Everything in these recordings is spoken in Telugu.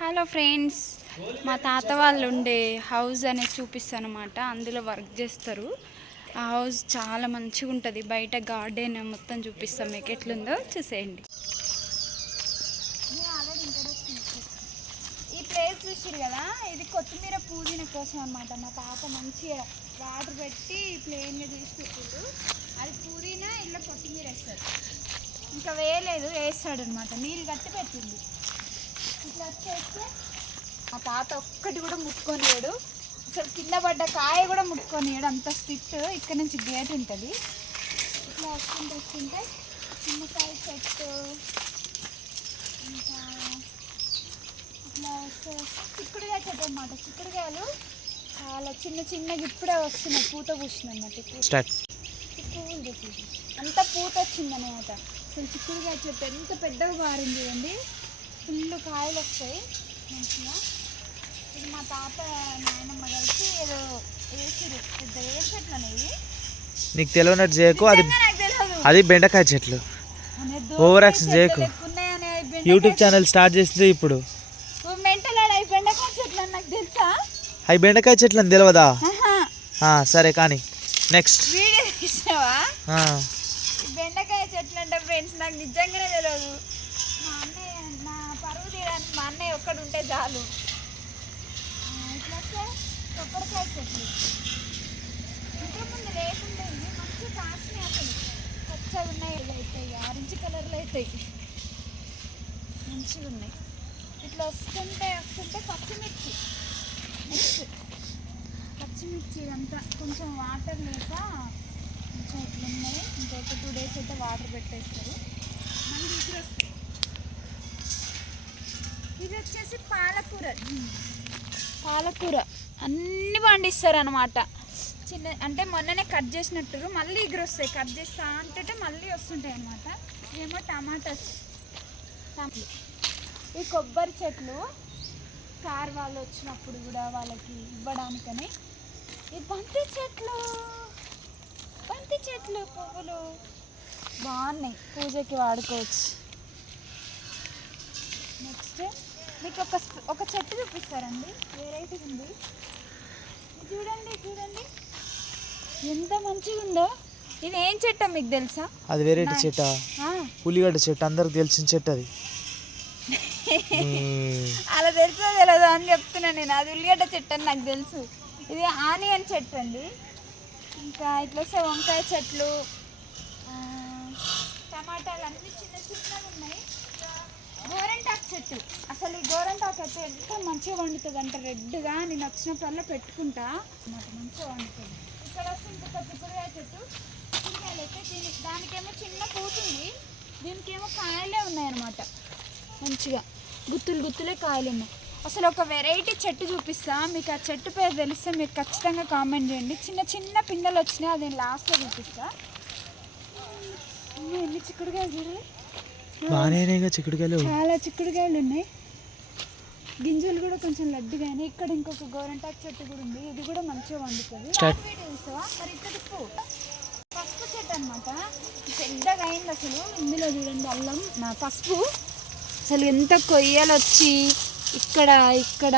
హలో ఫ్రెండ్స్, మా తాత వాళ్ళు ఉండే హౌస్ అనేది చూపిస్తాను అనమాట. అందులో వర్క్ చేస్తారు. ఆ హౌస్ చాలా మంచిగా ఉంటుంది. బయట గార్డెన్ మొత్తం చూపిస్తాం. మీకు ఎట్లుందో చూసేయండి. ఈ ప్లేస్ చూసిరు కదా, ఇది కొత్తిమీర పుదీనా కోసం అనమాట. మా తాత మంచిగా వాటర్ పెట్టి ప్లేన్గా తీసి పెట్టిండు. అది పుదీనా ఇలా కొత్తిమీర వేస్తారు. ఇంకా వేయలేదు, వేస్తాడు అనమాట. నీళ్ళు కట్టి పెట్టింది. ఇట్లా వచ్చేస్తే మా తాత ఒక్కటి కూడా ముట్టుకొనియాడు. అసలు కింద పడ్డ కాయ కూడా ముట్టుకొనియాడు, అంత స్ట్రిక్ట్. ఇక్కడ నుంచి గేట్ ఉంటుంది. ఇట్లా వస్తుంటే నిమ్మకాయ చెట్టు, ఇంకా ఇట్లా వస్తే చిక్కుడుకాయ చెట్టు అన్నమాట. చిక్కుడుకాయలు చాలా చిన్నగా ఇప్పుడే వస్తున్నాయి, పూత పూసినాయి అన్నమాట. పువ్వులు పెట్టింది, అంత పూత వచ్చిందన్నమాట. అసలు చిక్కుడుకాయ చెట్టు ఎంత పెద్దగా మారింది అండి. ఫుల్ కాయలు వస్తాయి మంచిగా. ఇది మా తాత నాయనమ్మ కలిసి ఏదో వేసిరు. పెద్ద ఏం చెట్లు అనేవి నీకు తెలియనట్టు చేయకు. అది బెండకాయ చెట్లు. ఓవర్ యాక్షన్ చేయకు. యూట్యూబ్ ఛానల్ స్టార్ట్ చేసింది ఇప్పుడు. మెంటల్ అవి బెండకాయ చెట్లు అని నాకు తెలుసా? అవి బెండకాయ చెట్లు అని తెలియదా? సరే కానీ నెక్స్ట్ వీడియో తీసినావా? బెండకాయ చెట్లు అంటే ఫ్రెండ్స్ నాకు నిజంగానే తెలియదు. మా అన్నయ్య నా పరువు తీయడానికి మా అన్నయ్య ఒక్కడు ఉంటే చాలు. ఇట్లా వస్తే కొబ్బరికాయ చెట్లు ఇంతకుముందు లేకుండా మంచి కాసినాయి. అసలు పచ్చగా ఉన్నాయి, అవుతాయి ఆరెంజ్ కలర్లో అవుతాయి, మంచిగా ఉన్నాయి. ఇట్లా వస్తుంటే పచ్చిమిర్చి. నెక్స్ట్ పచ్చిమిర్చి అంతా కొంచెం వాటర్ లేక కొంచెం ఇట్లా ఉన్నాయి. ఇంకొక 2 days అయితే వాటర్ పెట్టేస్తారు. మళ్ళీ ఇది వచ్చేసి పాలకూర అన్నీ పండిస్తారు అనమాట. చిన్న అంటే మొన్ననే కట్ చేసినట్టు మళ్ళీ ఎగురు వస్తాయి. కట్ చేస్తా అంటే మళ్ళీ వస్తుంటాయి అన్నమాట. ఇవేమో టమాటాస్. ఈ కొబ్బరి చెట్లు సార్ వాళ్ళు వచ్చినప్పుడు కూడా వాళ్ళకి ఇవ్వడానికని. ఈ బంతి చెట్లు పువ్వులు బాగున్నాయి, పూజకి వాడుకోవచ్చు. నెక్స్ట్ మీకు ఒక చెట్టు చూపిస్తారండి, వెరైటీ ఉంది. చూడండి ఎంత మంచిగా ఉందో. ఇది ఏం చెట్టు మీకు తెలుసా? అది వెరైటీ చెట్టు, ఉల్లిగడ్డ చెట్టు. అందరికి తెలిసిన చెట్టు అది. అలా తెలుసో తెలియదు అని చెప్తున్నా నేను. అది ఉల్లిగడ్డ చెట్టు అని నాకు తెలుసు. ఇది ఆనియన్ చెట్టు అండి. ఇంకా ఇట్లా వస్తే వంకాయ చెట్లు, టమాటాలు అన్నీ చిన్నగా ఉన్నాయి. గోరంటాకు చెట్టు, అసలు ఈ గోరంటాకు అయితే ఎంత మంచిగా వండుతుంది అంటే రెడ్గా. నేను వచ్చినప్పుడల్లా పెట్టుకుంటా అన్నమాట, మంచిగా వండుతుంది. ఇక్కడ వస్తే ఇంకొక చిక్కుడుకాయ చెట్టు. చిక్కుడుకాయలు అయితే దానికేమో చిన్న పూతుంది, దీనికేమో కాయలే ఉన్నాయన్నమాట. మంచిగా గుత్తులే కాయలు ఉన్నాయి. అసలు ఒక వెరైటీ చెట్టు చూపిస్తా మీకు. ఆ చెట్టు పేరు తెలిస్తే మీరు ఖచ్చితంగా కామెంట్ చేయండి. చిన్న పిందెలు వచ్చినాయి, అది నేను లాస్ట్లో చూపిస్తా. ఎన్ని చిక్కుడుకాయలు చూడాలి, చిక్కుడుకాయలు చాలా చిక్కుడుకాయలు ఉన్నాయి. గింజలు కూడా కొంచెం లడ్డుగా అయినాయి. ఇక్కడ ఇంకొక గోరంటాకు చెట్టు కూడా ఉంది, ఇది కూడా మంచిగా వండుతుంది. మరి ఇక్కడ పసుపు చెట్టు అనమాట, పెద్దగా అయింది అసలు. ఇందులో చూడండి అల్లం, నా పసుపు అసలు ఎంత కొయ్యలు వచ్చి ఇక్కడ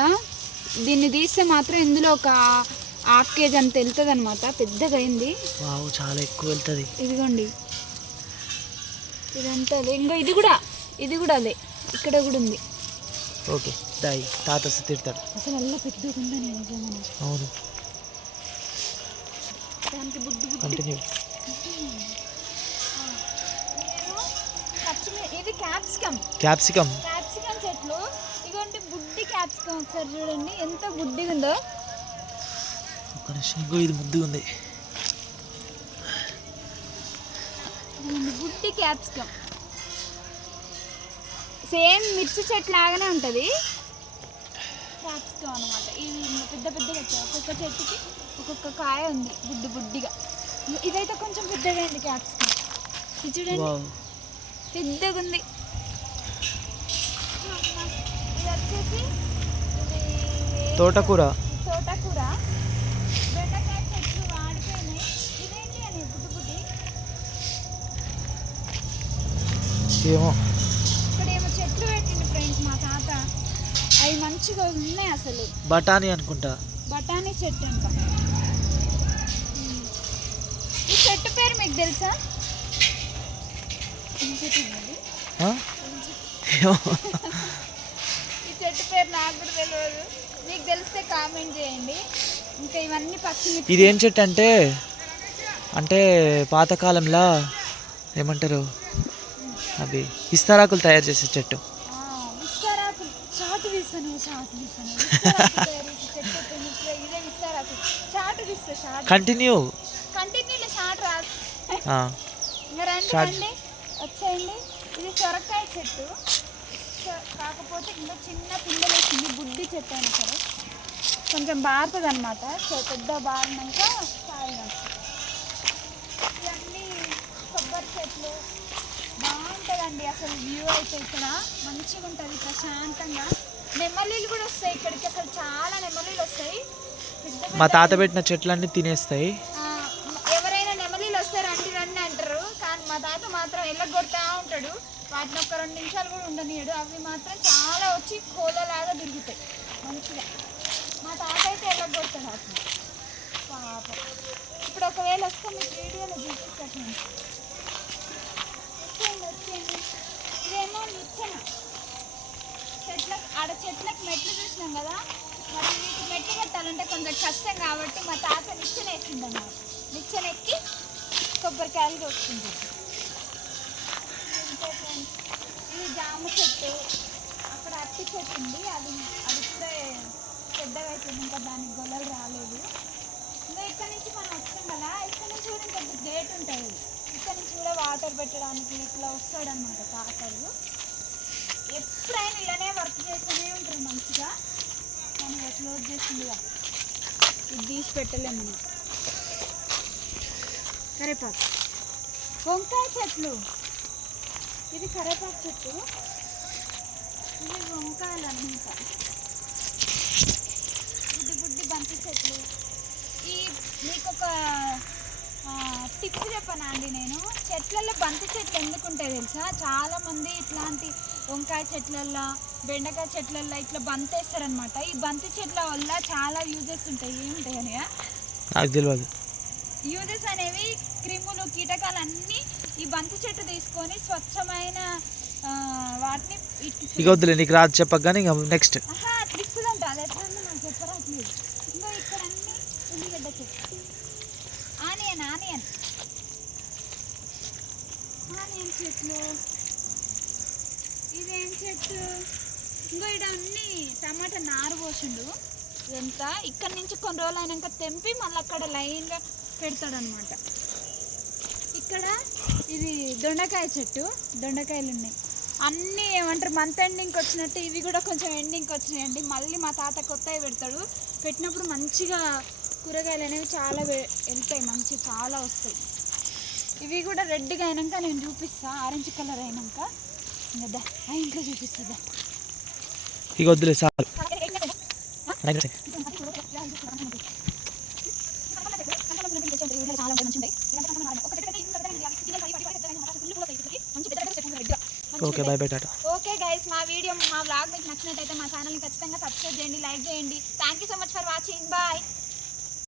దీన్ని తీస్తే మాత్రం ఇందులో ఒక 1/2 kg అంత వెళ్తుంది అనమాట. పెద్దగా అయింది, చాలా ఎక్కువ వెళ్తుంది. ఇదిగోండి ఇదంతా అదే. ఇంకో ఇది కూడా అదే, ఇక్కడ కూడా ఉంది. ఓకే తాత తిడతాడు అసలు అల్ల పెద్దగా ఉందని నిజంగా. అవును, దానికి బుడ్డి ఇది క్యాప్సికమ్ చెట్లు. ఇదిగోండి బుడ్డి క్యాప్సికమ్, ఒకసారి చూడండి ఎంత బుడ్డిగా ఉందో. ఇది ముద్దుగా ఉంది. బుడ్డి క్యాప్సికమ్ సేమ్ మిర్చి చెట్టు లాగానే ఉంటుంది క్యాప్సికమ్ అనమాట. ఇవి పెద్దగా వచ్చాయి. ఒక్కొక్క చెట్టుకి ఒక్కొక్క కాయ ఉంది బుడ్డిగా. ఇదైతే కొంచెం పెద్దగా అయింది క్యాప్సికమ్. ఇది చూడండి పెద్దగా ఉంది. ఇది వచ్చేసి తోటకూర. బెండకాయ చెట్లు వాడిపోయినాయి. ఇదేంటి అని బుడ్డి ఏమో. ఇక్కడ ఏమో చెట్లు పెట్టింది ఫ్రెండ్స్ మా తాత. అవి మంచిగా ఉన్నాయి అసలు. బఠానీ అనుకుంటా. బఠానీ చెట్టు అంట. ఈ చెట్టు పేరు మీకు తెలుసా? ఈ చెట్టు పేరు నాకు కూడా తెలియదు. మీకు తెలిస్తే కామెంట్ చేయండి. ఇంకా ఇవన్నీ పచ్చిమిర్చి. ఇది ఏం చెట్టు అంటే అంటే పాతకాలంలో ఏమంటారు అవి ఇస్తారాకులు తయారు చేసే చెట్టు. విస్తారాకులు చాటు తీస్తాను ఇదే విస్తారాకు చాటు తీస్తా. కంటిన్యూ షార్ట్ రాదు. ఇంకా రండి వచ్చేయండి. ఇది సొరకాయ చెట్టు, కాకపోతే ఇంకా చిన్న పిందెలు వచ్చింది. బుడ్డి చెట్టు అయినా సరే కొంచెం బారుతుంది అనమాట. పెద్ద బారినాక కాయలు. ఇవన్నీ కొబ్బరి చెట్లు బాగుంటుందండి అసలు. వ్యూ అయితే ఇక్కడ మంచిగా ఉంటుంది, ప్రశాంతంగా. నెమలీలు కూడా వస్తాయి ఇక్కడికి, అసలు చాలా నెమలీలు వస్తాయి. మా తాత పెట్టిన చెట్లన్నీ తినేస్తాయి. ఎవరైనా నెమలీలు వస్తే రండి రండి అంటారు, కానీ మా తాత మాత్రం ఎల్లగొడతా ఉంటాడు. వాటిని ఒక 2 నిమిషాలు కూడా ఉండనియడు. అవి మాత్రం చాలా వచ్చి కోలలాగా తిరుగుతాయి మంచిగా. మా తాత అయితే ఎల్లగొడతాడు వాటిని పాపం. ఇప్పుడు ఒకవేళ వస్తే మీకు వీడియోలో చూపిస్తాను. వచ్చేయండి. ఇదేమో నిచ్చెన. చెట్లకు మెట్లు చూసినాం కదా, మరి మీకు మెట్లు పెట్టాలంటే కొంచెం కష్టం కాబట్టి మా తాత నిచ్చెన వేసిందన్నమాట. నిచ్చెన ఎక్కి కొబ్బరికాయలు కోసుకుంటారు. ఇది జామ చెట్టు, అక్కడ అట్టి చెట్టు ఉంది. అది ఇప్పుడే పెద్దగా అవుతుంది, ఇంకా దానికి గొల్లలు రాలేదు. ఇంకా ఇక్కడ నుంచి మనం వచ్చాం కదా, ఇక్కడ నుంచి కూడా ఇంకా గేట్ ఉంటుంది. ఇక్కడ నుంచి కూడా వాటర్ పెట్టడానికి ఇట్లా వస్తాడనమాట తాతలు. ఎప్పుడైనా ఇలానే వర్క్ చేస్తూనే ఉంటారు మంచిగా. మనం క్లోజ్ చేసిందిగా ఇది తీసి పెట్టలేము మనం. కరేపాకు, వంకాయ చెట్లు. ఇది కరేపాకు చెట్టు, ఇది వంకాయలు అన్నమాట. బుడ్డి బంతి చెట్లు. మీకు ఒక టిప్స్ చెప్పనా అండి, నేను చెట్లలో బంతి చెట్లు ఎందుకుంటాయి తెలుసా? చాలామంది ఇట్లాంటి వంకాయ చెట్లల్లో, బెండకాయ చెట్లల్లో ఇట్లా బంతి వేస్తారనమాట. ఈ బంతి చెట్ల వల్ల చాలా యూజెస్ ఉంటాయి. ఏముంటాయి అని నాకు తెలియదు. యూజెస్ అనేవి క్రిములు, కీటకాలు అన్నీ ఈ బంతి చెట్టు తీసుకొని స్వచ్ఛమైన వాటిని ఇక వద్దులే, నీకు రాదు చెప్పగానే ఇంకా నెక్స్ట్ ఇస్తుందంట. అది ఎట్లా నాకు చెప్పరాట్లేదు. ఇంకా ఇక్కడ అన్ని ఉల్లిగడ్డ చెట్టు, ఆనియన్ చెట్లు. ఇదేం చెట్టు? ఇంకో ఇక్కడ అన్ని టమాటా నారు పోసిండు. ఇదంతా ఇక్కడ నుంచి కొన్ని రోజులు అయినాక తెంపి మళ్ళీ అక్కడ లైన్గా పెడతాడనమాట. ఇక్కడ ఇది దొండకాయ చెట్టు, దొండకాయలు ఉన్నాయి. అన్నీ ఏమంటారు మంత్ ఎండింగ్కి వచ్చినట్టు ఇవి కూడా కొంచెం ఎండింగ్కి వచ్చినాయండి. మళ్ళీ మా తాత కొత్తవి పెడతాడు. పెట్టినప్పుడు మంచిగా కూరగాయలు అనేవి చాలా వెళ్తాయి, మంచి చాలా వస్తాయి. ఇవి కూడా రెడ్గా అయినాక నేను చూపిస్తాను, ఆరెంజ్ కలర్ అయినాక ఇంకా చూపిస్తుందా. ఇక వద్దులే sir. Okay bye bye tata. Okay guys, మా వ్లాగ్ మీకు నచ్చినట్టయితే మా ఛానల్ని ఖచ్చితంగా సబ్స్క్రైబ్ చేయండి, లైక్ చేయండి. Thank you so much for watching. Bye.